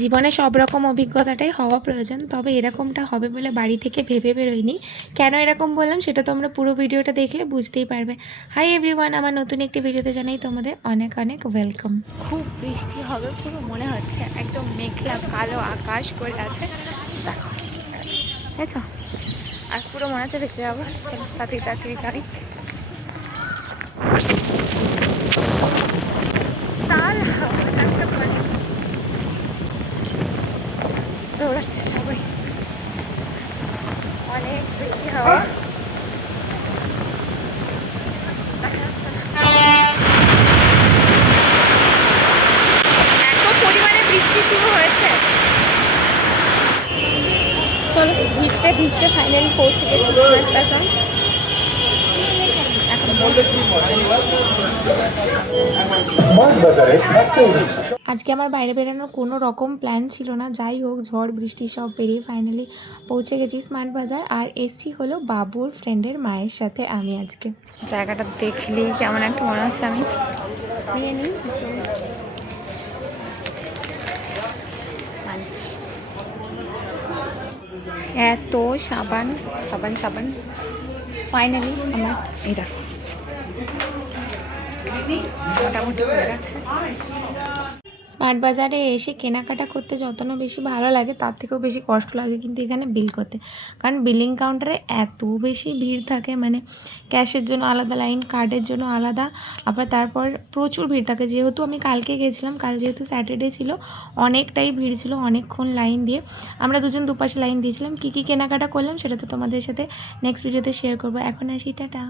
জীবনে সব রকম অভিজ্ঞতাটাই হওয়া প্রয়োজন, তবে এরকমটা হবে বলে বাড়ি থেকে ভেবে বেরোইনি। কেন এরকম বললাম সেটা তোমরা পুরো ভিডিওটা দেখলে বুঝতেই পারবে। হাই এভরিওয়ান, আমার নতুন একটি ভিডিওতে জানাই তোমাদের অনেক অনেক ওয়েলকাম। খুব বৃষ্টি হবে পুরো মনে হচ্ছে, একদম মেঘলা কালো আকাশ করে আছে, দেখো দেখছো, আর পুরো মনে হচ্ছে ভেসে যাবো। চলো তাড়াতাড়ি তাড়াতাড়ি যাই। তাল হাওয়া একটা মানে দৌড়াচ্ছে সবাই, অনেক বেশি হাওয়া। এত পরিমাণে বৃষ্টি শুরু হয়েছে। চলো ভিজতে ভিজতে ফাইনালি পৌঁছে গেছি স্মার্ট বাজার। আজকে আমার বাইরে বেরানোর কোনো রকম প্ল্যান ছিল না, যাই হোক ঝড় বৃষ্টি সব পেরিয়ে ফাইনালি পৌঁছে গেছি স্মার্ট বাজার। আর এসছি হলো বাবুর ফ্রেন্ডের মায়ের সাথে। আমি আজকে জায়গাটা দেখলেই কেমন একটা মনে হচ্ছে, আমি নিয়ে নিই। এত সাবান সাবান সাবান, ফাইনালি আমার এই দেখো মোটামুটি হয়ে গেছে। স্মার্ট বাজারে এসে কেনাকাটা করতে যত না বেশি ভালো লাগে তার থেকেও বেশি কষ্ট লাগে কিন্তু এখানে বিল করতে, কারণ বিলিং কাউন্টারে এত বেশি ভিড় থাকে, মানে ক্যাশের জন্য আলাদা লাইন, কার্ডের জন্য আলাদা, আবার তারপর প্রচুর ভিড় থাকে। যেহেতু আমি কালকে গেছিলাম, কাল যেহেতু স্যাটারডে ছিল, অনেকটাই ভিড় ছিল, অনেকক্ষণ লাইন দিয়ে আমরা দুজন দুপাশে লাইন দিয়েছিলাম। কী কী কেনাকাটা করলাম সেটা তো তোমাদের সাথে নেক্সট ভিডিওতে শেয়ার করবো। এখন আসি, টাটা।